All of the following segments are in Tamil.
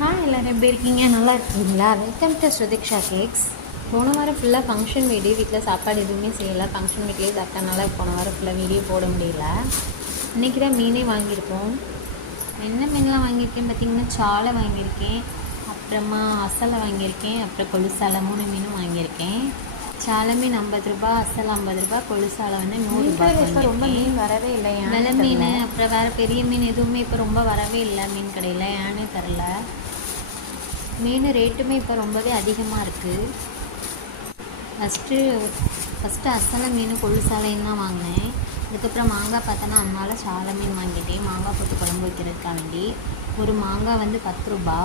ஹாய் எல்லோரும் எப்படி இருக்கீங்க? நல்லா இருக்கீங்களா? வெல்கம் டு ஸ்ருதிக்ஷா கேக்ஸ் போன வாரம் ஃபுல்லாக ஃபங்க்ஷன் வீடியோ வீட்டில் சாப்பாடு எதுவுமே செய்யலை. ஃபங்க்ஷன் வீட்லேயே சாப்பிட்டனால போன வாரம் ஃபுல்லாக வீடியோ போட முடியல. இன்றைக்கி தான் மீனே வாங்கியிருக்கோம். என்ன மீன்லாம் வாங்கியிருக்கேன் பார்த்தீங்கன்னா சாலை வாங்கியிருக்கேன். அப்புறமா அசலை வாங்கியிருக்கேன். அப்புறம் கொலுசாலை மூணு மீனும் வாங்கியிருக்கேன். சாலை மீன் ஐம்பது ரூபா அசல் ஐம்பது ரூபா கொலுசாலை வந்து நூறுரூபா இப்போ ரொம்ப மீன் வரவே இல்லை வெலை மீன் அப்புறம் வேறு பெரிய மீன் எதுவுமே இப்போ ரொம்ப வரவே இல்லை மீன் கடையில். ஏன்னு தெரில மீன் ரேட்டுமே இப்போ ரொம்பவே அதிகமாக இருக்குது ஃபஸ்ட்டு ஃபஸ்ட்டு அசலை மீன் கொள்ளு சாலைன்னு தான் வாங்கினேன். அதுக்கப்புறம் மாங்காய் பார்த்தோன்னா அதனால் சாலை மீன் வாங்கிட்டேன். மாங்காய் போட்டு குழம்பு வைக்கிறதுக்காண்டி ஒரு மாங்காய் வந்து பத்து ரூபா.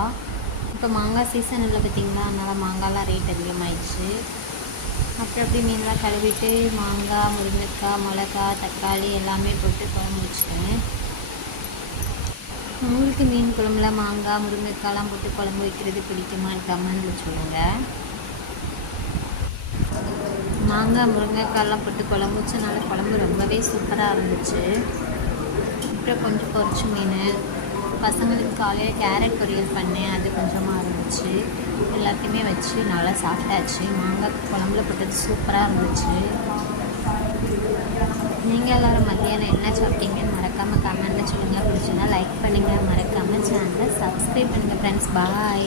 இப்போ மாங்காய் சீசன் இல்லை பார்த்திங்களா? அதனால் மாங்காய்லாம் ரேட் அதிகமாகிடுச்சு அப்புறம் அப்படி மீன்லாம் கழுவிட்டு மாங்காய் முருங்கைக்காய் மிளகா தக்காளி எல்லாமே போட்டு குழம்பு வச்சுட்டேன். உங்களுக்கு மீன் குழம்புல மாங்காய் முருங்கைக்காய்லாம் போட்டு குழம்பு வைக்கிறது பிடிக்குமா கமெண்ட்ல சொல்லுங்கள் மாங்காய் முருங்கைக்காய்லாம் போட்டு குழம்பு வச்சனால குழம்பு ரொம்பவே சூப்பராக இருந்துச்சு. அப்புறம் கொஞ்சம் பொறிச்சு மீன். பசங்களுக்கு காலையில் கேரட் பொரியல் பண்ணேன் அது கொஞ்சமாக இருந்துச்சு. எல்லாத்தையுமே வச்சு நல்லா சாப்பிட்டாச்சு. மாங்காய் குழம்புல போட்டது சூப்பராக இருந்துச்சு. நீங்கள் எல்லோரும் மத்தியானம் என்ன சாப்பிட்டீங்கன்னு சப்ஸ்கிரைப் பண்ணுங்கள் ஃப்ரெண்ட்ஸ் பாய்